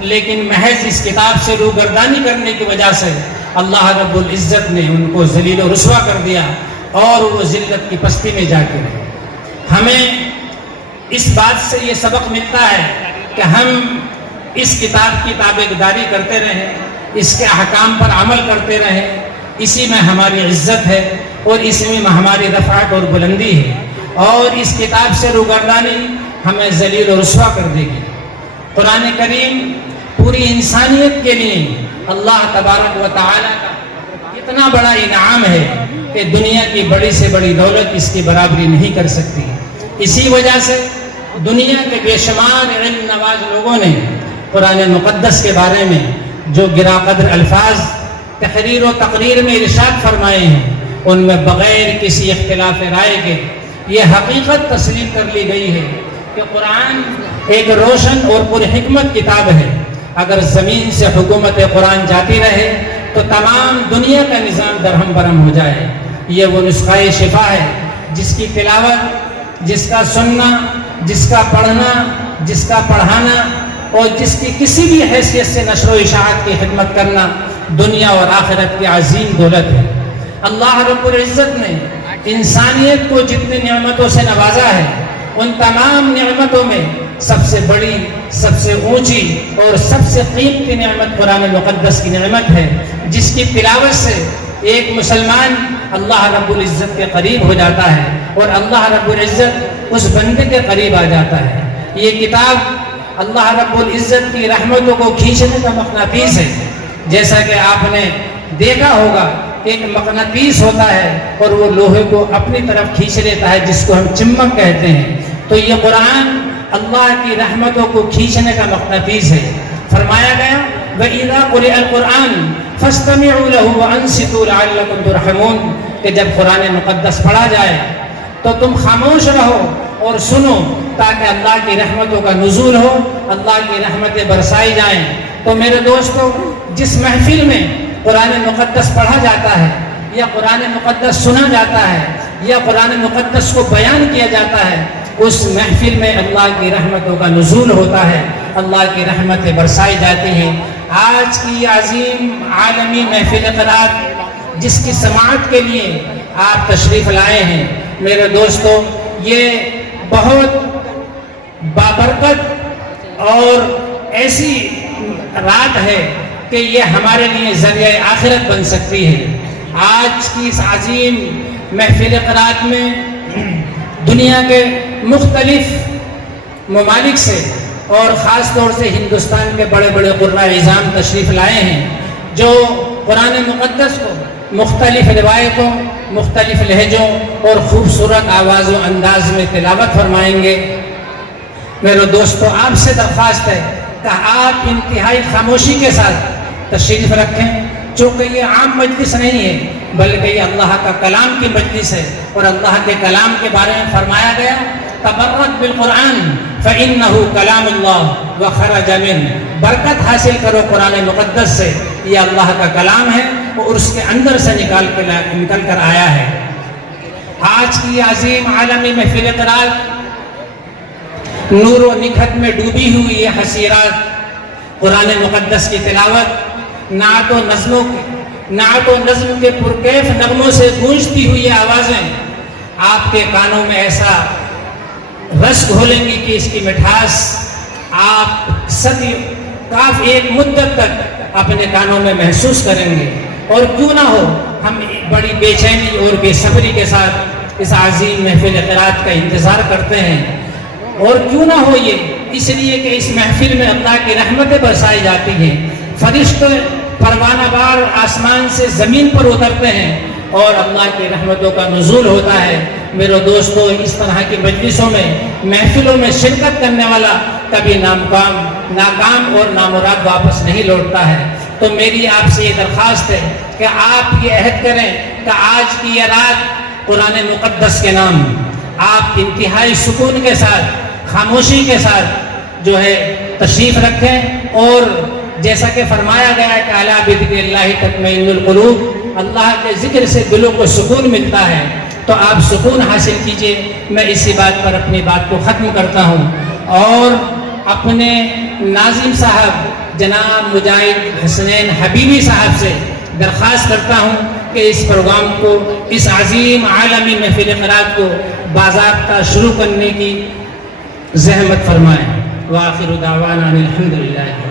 لیکن محض اس کتاب سے روگردانی کرنے کی وجہ سے اللہ رب العزت نے ان کو ذلیل و رسوا کر دیا اور وہ ذلت کی پستی میں جا کے رہے۔ ہمیں اس بات سے یہ سبق ملتا ہے کہ ہم اس کتاب کی تابعداری کرتے رہیں، اس کے احکام پر عمل کرتے رہیں، اسی میں ہماری عزت ہے اور اس میں ہماری رفعت اور بلندی ہے، اور اس کتاب سے روگردانی ہمیں ذلیل و رسوا کر دے گی۔ قرآن کریم پوری انسانیت کے لیے اللہ تبارک و تعالیٰ کا اتنا بڑا انعام ہے کہ دنیا کی بڑی سے بڑی دولت اس کی برابری نہیں کر سکتی۔ اسی وجہ سے دنیا کے بے شمار علم نواز لوگوں نے قرآن مقدس کے بارے میں جو گرا قدر الفاظ تحریر و تقریر میں ارشاد فرمائے ہیں، ان میں بغیر کسی اختلاف رائے کے یہ حقیقت تسلیم کر لی گئی ہے کہ قرآن ایک روشن اور پر حکمت کتاب ہے۔ اگر زمین سے حکومت قرآن جاتی رہے تو تمام دنیا کا نظام درہم برہم ہو جائے۔ یہ وہ نسخہ شفا ہے جس کی تلاوت، جس کا سننا، جس کا پڑھنا، جس کا پڑھانا اور جس کی کسی بھی حیثیت سے نشر و اشاعت کی خدمت کرنا دنیا اور آخرت کی عظیم دولت ہے۔ اللہ رب العزت نے انسانیت کو جتنی نعمتوں سے نوازا ہے، ان تمام نعمتوں میں سب سے بڑی، سب سے اونچی اور سب سے قیمتی نعمت قرآن مقدس کی نعمت ہے، جس کی تلاوت سے ایک مسلمان اللہ رب العزت کے قریب ہو جاتا ہے اور اللہ رب العزت اس بندے کے قریب آ جاتا ہے۔ یہ کتاب اللہ رب العزت کی رحمتوں کو کھینچنے کا مقناطیس ہے۔ جیسا کہ آپ نے دیکھا ہوگا ایک مقناطیس ہوتا ہے اور وہ لوہے کو اپنی طرف کھینچ لیتا ہے، جس کو ہم چمک کہتے ہیں۔ تو یہ قرآن اللہ کی رحمتوں کو کھینچنے کا مقناطیس ہے۔ فرمایا گیا وَإِذَا قُرِئَ الْقُرْآنُ فَاسْتَمِعُوا لَهُ وَأَنصِتُوا لَعَلَّكُمْ تُرْحَمُونَ کہ جب قرآن مقدس پڑھا جائے تو تم خاموش رہو اور سنو تاکہ اللہ کی رحمتوں کا نزول ہو، اللہ کی رحمتیں برسائی جائیں۔ تو میرے دوستو، جس محفل میں قرآن مقدس پڑھا جاتا ہے یا قرآن مقدس سنا جاتا ہے یا قرآن مقدس کو بیان کیا جاتا ہے، اس محفل میں اللہ کی رحمتوں کا نزول ہوتا ہے، اللہ کی رحمتیں برسائی جاتی ہیں۔ آج کی عظیم عالمی محفل قرآن جس کی سماعت کے لیے آپ تشریف لائے ہیں، میرے دوستو، یہ بہت بابرکت اور ایسی رات ہے کہ یہ ہمارے لیے ذریعہ آخرت بن سکتی ہے۔ آج کی اس عظیم محفل قرآن میں دنیا کے مختلف ممالک سے اور خاص طور سے ہندوستان کے بڑے بڑے قراء اعظام تشریف لائے ہیں، جو قرآن مقدس کو مختلف روایتوں، مختلف لہجوں اور خوبصورت آواز و انداز میں تلاوت فرمائیں گے۔ میرے دوستو، آپ سے درخواست ہے کہ آپ انتہائی خاموشی کے ساتھ تشریف رکھیں، چونکہ یہ عام مجلس نہیں ہے بلکہ یہ اللہ کا کلام کی مجلس ہے، اور اللہ کے کلام کے بارے میں فرمایا گیا تبرک بالقرآن فإنه کلام اللہ وخرج منہ، برکت حاصل کرو قرآن مقدس سے، یہ اللہ کا کلام ہے اور اس کے اندر سے نکل کر آیا ہے۔ آج کی عظیم عالمی محفل قرآن نور و نکھت میں ڈوبی ہوئی یہ حسیرات، قرآن مقدس کی تلاوت، نعت و نظم کے پرکیف نغموں سے گونجتی ہوئی یہ آوازیں آپ کے کانوں میں ایسا رس گھولیں گی کہ اس کی مٹھاس آپ ایک مدت تک اپنے کانوں میں محسوس کریں گے۔ اور کیوں نہ ہو، ہم بڑی بے چینی اور بے صبری کے ساتھ اس عظیم محفل قرآن کا انتظار کرتے ہیں، اور کیوں نہ ہو یہ اس لیے کہ اس محفل میں اللہ کی رحمتیں برسائی جاتی ہیں، فرشتے پروانہ بار آسمان سے زمین پر اترتے ہیں اور اللہ کی رحمتوں کا نزول ہوتا ہے۔ میرے دوستو، اس طرح کی مجلسوں میں، محفلوں میں شرکت کرنے والا کبھی ناکام اور نامراد واپس نہیں لوٹتا ہے۔ تو میری آپ سے یہ درخواست ہے کہ آپ یہ عہد کریں کہ آج کی یہ رات قرآن مقدس کے نام آپ انتہائی سکون کے ساتھ، خاموشی کے ساتھ جو ہے تشریف رکھیں، اور جیسا کہ فرمایا گیا ہے کہ الا بذکر اللہ تطمئن القلوب، اللہ کے ذکر سے دلوں کو سکون ملتا ہے، تو آپ سکون حاصل کیجئے۔ میں اسی بات پر اپنی بات کو ختم کرتا ہوں اور اپنے ناظم صاحب جناب مجاہد حسنین حبیبی صاحب سے درخواست کرتا ہوں کہ اس پروگرام کو، اس عظیم عالمی محفل قرات کو باضابطہ شروع کرنے کی زحمت فرمائیں۔ وآخر دعوانا الحمدللہ۔